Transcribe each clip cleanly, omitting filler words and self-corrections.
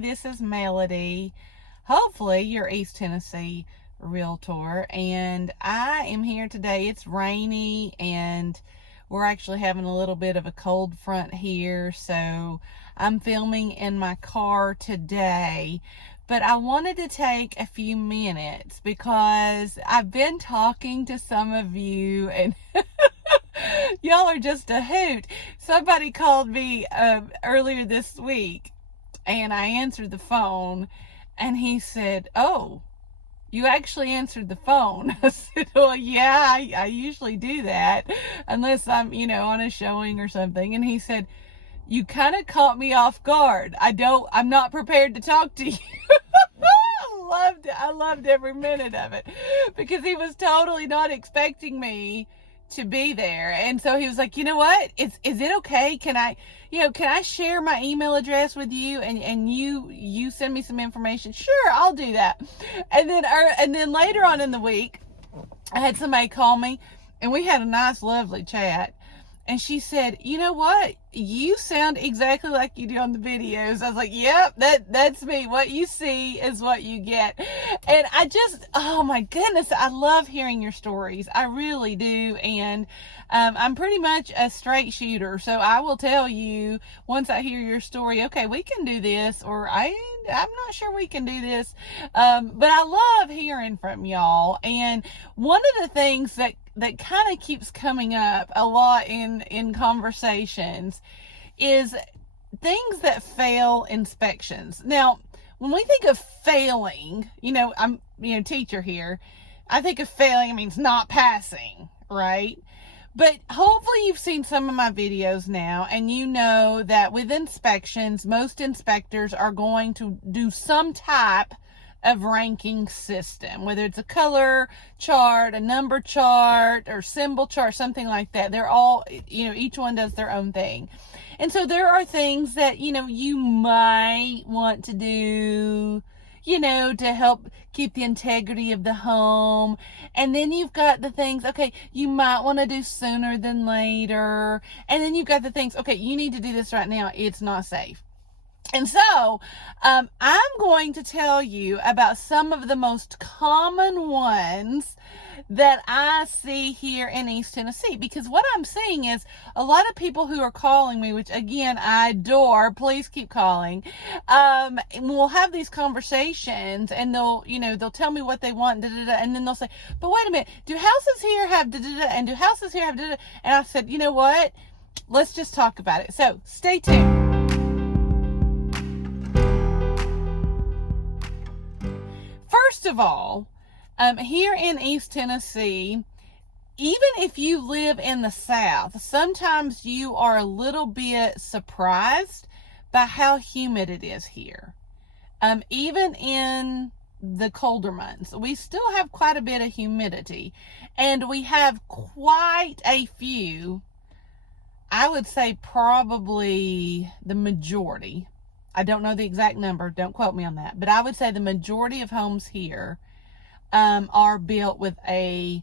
this is Melody, hopefully your East Tennessee realtor, and I am here today. It's rainy and we're actually having a little bit of a cold front here, so I'm filming in my car today. But I wanted to take a few minutes because I've been talking to some of you and y'all are just a hoot. Somebody called me earlier this week and I answered the phone and he said, "Oh, you actually answered the phone." I said, "Well, yeah, I usually do that unless I'm, on a showing or something." And he said, "You kind of caught me off guard. I'm not prepared to talk to you." I loved every minute of it because he was totally not expecting me to be there. And so he was like, "You know what? Is it okay? Can I share my email address with you and you send me some information?" "Sure, I'll do that." And then later on in the week, I had somebody call me and we had a nice, lovely chat. And she said, "You know what? You sound exactly like you do on the videos." I was like, "Yep, that's me. What you see is what you get." And oh my goodness, I love hearing your stories. I really do. And I'm pretty much a straight shooter. So I will tell you once I hear your story, okay, we can do this, or I'm not sure we can do this. But I love hearing from y'all. And one of the things that kind of keeps coming up a lot in conversations is things that fail inspections. Now, when we think of failing, I'm teacher here. I think of failing means not passing, right? But hopefully you've seen some of my videos now and you know that with inspections, most inspectors are going to do some type of ranking system, whether it's a color chart, a number chart, or symbol chart, something like that. They're all, each one does their own thing. And so there are things that, you might want to do, to help keep the integrity of the home. And then you've got the things, okay, you might want to do sooner than later. And then you've got the things, okay, you need to do this right now. It's not safe. And so, I'm going to tell you about some of the most common ones that I see here in East Tennessee, because what I'm seeing is a lot of people who are calling me, which again, I adore, please keep calling, we'll have these conversations and they'll tell me what they want, and then they'll say, "But wait a minute, do houses here have and do houses here have And I said, "You know what? Let's just talk about it." So stay tuned. First of all, here in East Tennessee, even if you live in the South, sometimes you are a little bit surprised by how humid it is here. Even in the colder months, we still have quite a bit of humidity, and we have quite a few, I would say probably the majority, I don't know the exact number, don't quote me on that, but I would say the majority of homes here are built with a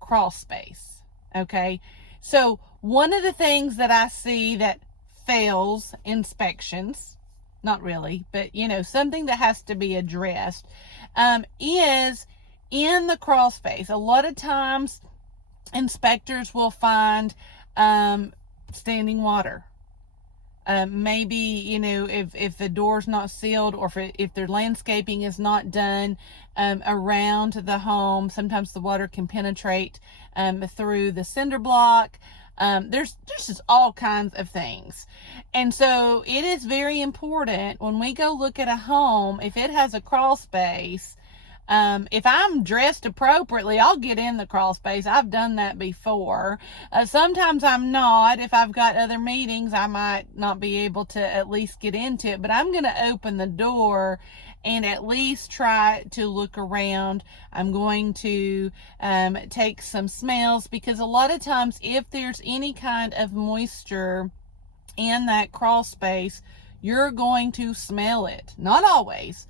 crawl space. Okay, so one of the things that I see that fails inspections, not really, but something that has to be addressed, is in the crawl space. A lot of times inspectors will find standing water. Maybe, if the door's not sealed, or if their landscaping is not done around the home, sometimes the water can penetrate through the cinder block. There's just all kinds of things. And so it is very important when we go look at a home, if it has a crawl space, if I'm dressed appropriately, I'll get in the crawl space. I've done that before. Sometimes I'm not. If I've got other meetings, I might not be able to at least get into it, but I'm going to open the door and at least try to look around. I'm going to take some smells, because a lot of times if there's any kind of moisture in that crawl space, you're going to smell it. Not always,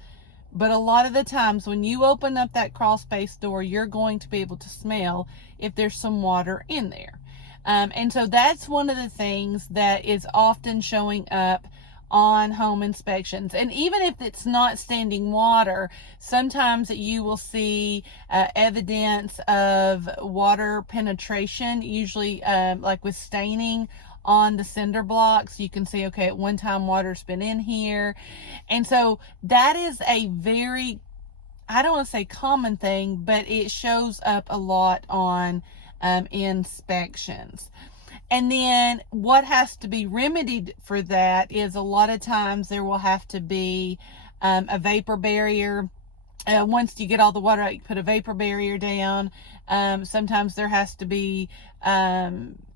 but a lot of the times when you open up that crawl space door, you're going to be able to smell if there's some water in there. And so that's one of the things that is often showing up on home inspections. And even if it's not standing water, sometimes you will see evidence of water penetration, usually like with staining on the cinder blocks. You can see, okay, at one time water's been in here. And so that is a very, I don't want to say common thing, but it shows up a lot on inspections. And then what has to be remedied for that is a lot of times there will have to be a vapor barrier. Once you get all the water out, you put a vapor barrier down. Sometimes there has to be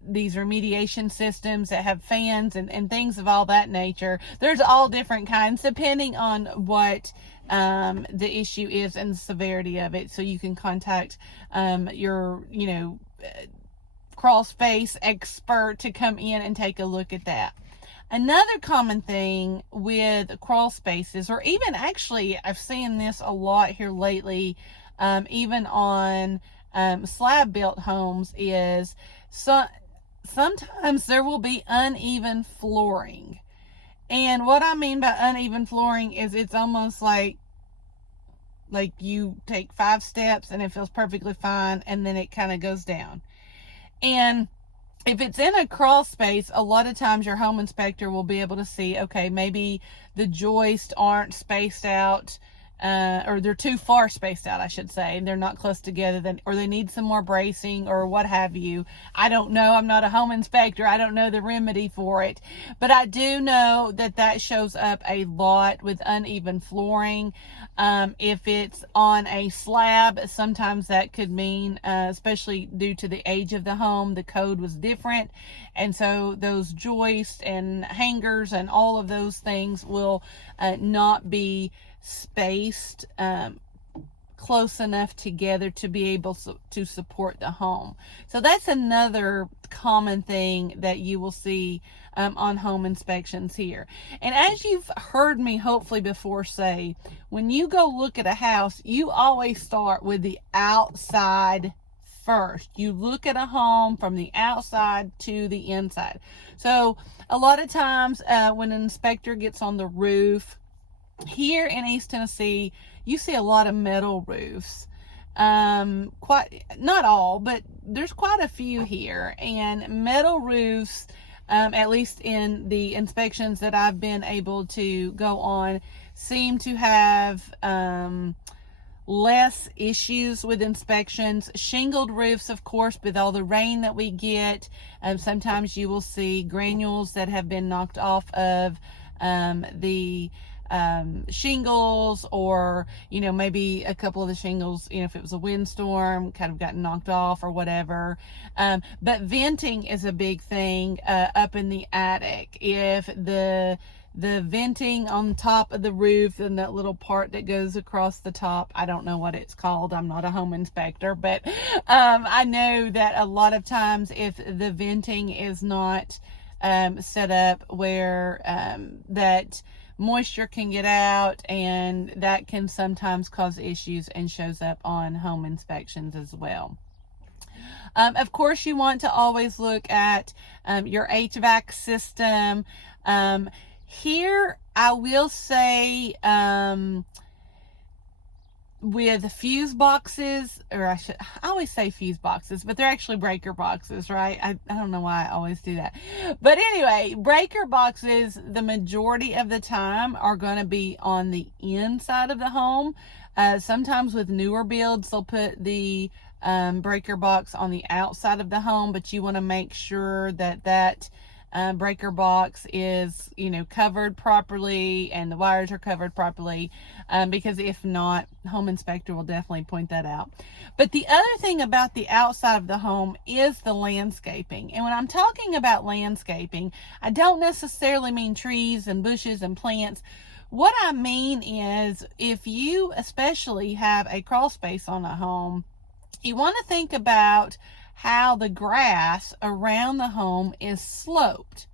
these remediation systems that have fans and things of all that nature. There's all different kinds depending on what the issue is and the severity of it. So you can contact your, crawl space expert to come in and take a look at that. Another common thing with crawl spaces, or even actually I've seen this a lot here lately, even on slab built homes, is sometimes there will be uneven flooring. And what I mean by uneven flooring is it's almost like you take 5 steps and it feels perfectly fine, and then it kind of goes down. And if it's in a crawl space, a lot of times your home inspector will be able to see, okay, maybe the joists aren't spaced out, or they're too far spaced out, I should say, and they're not close together, or they need some more bracing or what have you. I don't know. I'm not a home inspector. I don't know the remedy for it, but I do know that shows up a lot with uneven flooring. If it's on a slab, sometimes that could mean, especially due to the age of the home, the code was different. And so those joists and hangers and all of those things will not be spaced close enough together to be able to support the home. So that's another common thing that you will see on home inspections here. And as you've heard me hopefully before say, when you go look at a house, you always start with the outside first. You look at a home from the outside to the inside. So a lot of times when an inspector gets on the roof, here in East Tennessee, you see a lot of metal roofs. Quite, not all, but there's quite a few here. And metal roofs, at least in the inspections that I've been able to go on, seem to have less issues with inspections. Shingled roofs, of course, with all the rain that we get, sometimes you will see granules that have been knocked off of the shingles, or maybe a couple of the shingles, if it was a windstorm, kind of gotten knocked off or whatever. But venting is a big thing up in the attic. If the venting on top of the roof and that little part that goes across the top, I don't know what it's called, I'm not a home inspector, but I know that a lot of times if the venting is not set up where that moisture can get out, and that can sometimes cause issues and shows up on home inspections as well. Of course, you want to always look at your HVAC system. Here, I will say, with fuse boxes, or I always say fuse boxes, but they're actually breaker boxes, right? I don't know why I always do that. But anyway, breaker boxes, the majority of the time, are going to be on the inside of the home. Sometimes with newer builds, they'll put the breaker box on the outside of the home, but you want to make sure that breaker box is covered properly and the wires are covered properly, because if not, home inspector will definitely point that out. But the other thing about the outside of the home is the landscaping. And when I'm talking about landscaping, I don't necessarily mean trees and bushes and plants. What I mean is, if you especially have a crawl space on a home, you want to think about how the grass around the home is sloped,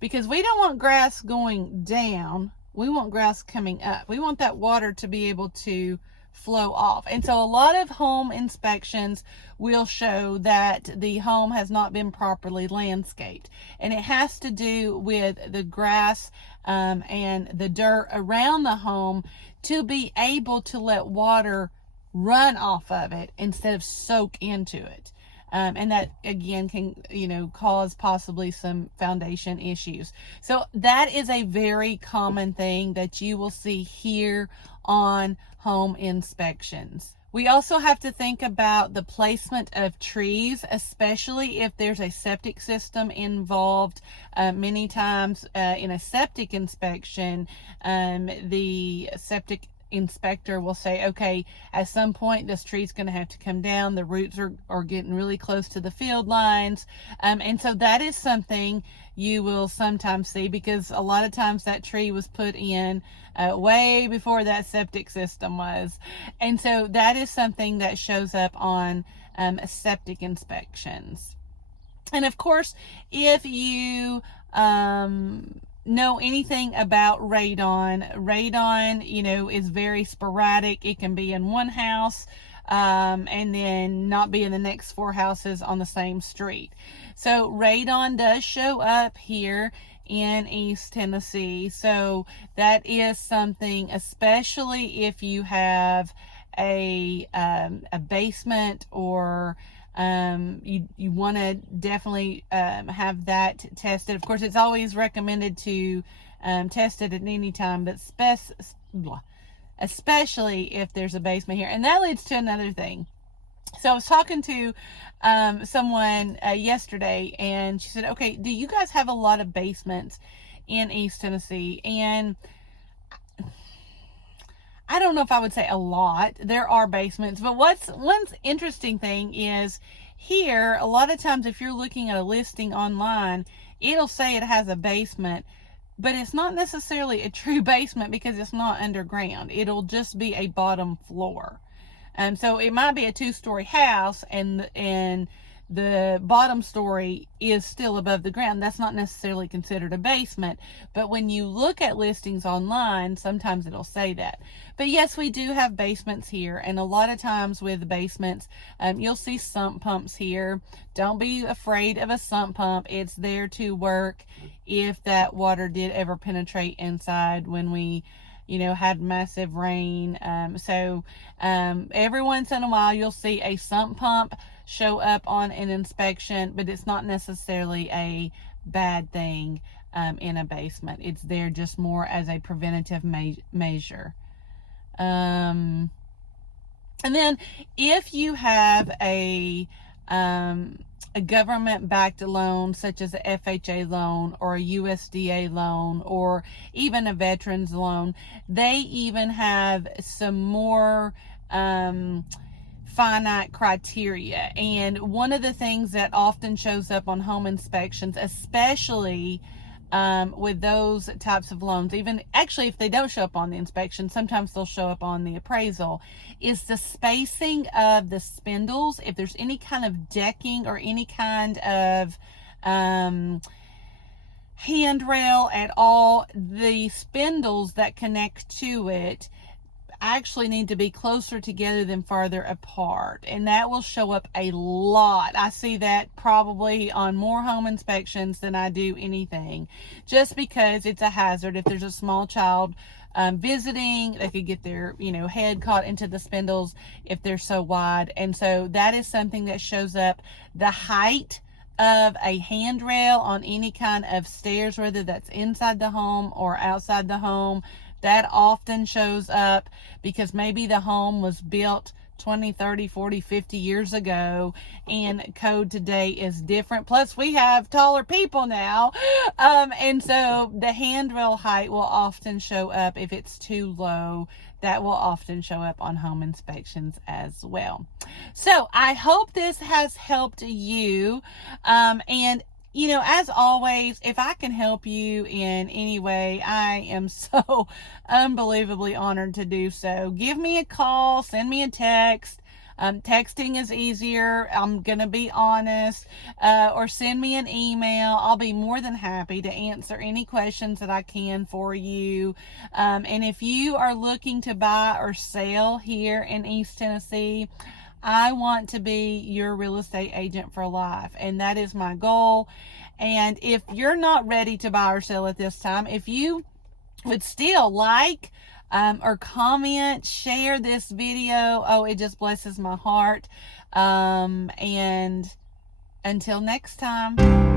because we don't want grass going down. We want grass coming up. We want that water to be able to flow off. And so a lot of home inspections will show that the home has not been properly landscaped, and it has to do with the grass and the dirt around the home to be able to let water run off of it instead of soak into it. And that again can, cause possibly some foundation issues. So that is a very common thing that you will see here on home inspections. We also have to think about the placement of trees, especially if there's a septic system involved. Many times in a septic inspection, the septic inspector will say, okay, at some point this tree's going to have to come down. The roots are getting really close to the field lines. And so that is something you will sometimes see, because a lot of times that tree was put in way before that septic system was. And so that is something that shows up on septic inspections. And of course, if you know anything about radon, is very sporadic. It can be in one house and then not be in the next 4 houses on the same street. So radon does show up here in East Tennessee. So that is something, especially if you have a basement, or you want to definitely have that tested. Of course, it's always recommended to test it at any time, but especially if there's a basement here. And that leads to another thing. So I was talking to someone yesterday, and she said, okay, do you guys have a lot of basements in East Tennessee? And I don't know if I would say a lot. There are basements, but one interesting thing is here, a lot of times if you're looking at a listing online, it'll say it has a basement, but it's not necessarily a true basement because it's not underground. It'll just be a bottom floor. So it might be a 2-story house, and the bottom story is still above the ground. That's not necessarily considered a basement, but when you look at listings online, sometimes it'll say that. But yes, we do have basements here, and a lot of times with basements, you'll see sump pumps here. Don't be afraid of a sump pump. It's there to work if that water did ever penetrate inside when we had massive rain. So every once in a while you'll see a sump pump show up on an inspection, but it's not necessarily a bad thing in a basement. It's there just more as a preventative measure. And then if you have a government-backed loan, such as a FHA loan or a USDA loan or even a veterans loan, they even have some more finite criteria. And one of the things that often shows up on home inspections, especially with those types of loans, even actually if they don't show up on the inspection, sometimes they'll show up on the appraisal, is the spacing of the spindles. If there's any kind of decking or any kind of handrail at all, the spindles that connect to it actually need to be closer together than farther apart, and that will show up a lot. I see that probably on more home inspections than I do anything, just because it's a hazard. If there's a small child visiting, they could get their head caught into the spindles if they're so wide. And so that is something that shows up. The height of a handrail on any kind of stairs, whether that's inside the home or outside the home, that often shows up, because maybe the home was built 20, 30, 40, 50 years ago, and code today is different. Plus, we have taller people now. And so the handrail height will often show up. If it's too low, that will often show up on home inspections as well. So I hope this has helped you. And as always, if I can help you in any way, I am so unbelievably honored to do so. Give me a call, send me a text. Texting is easier. I'm going to be honest. Or send me an email. I'll be more than happy to answer any questions that I can for you. And if you are looking to buy or sell here in East Tennessee, I want to be your real estate agent for life, and that is my goal. And if you're not ready to buy or sell at this time, if you would still like or comment, share this video, oh, it just blesses my heart. And until next time.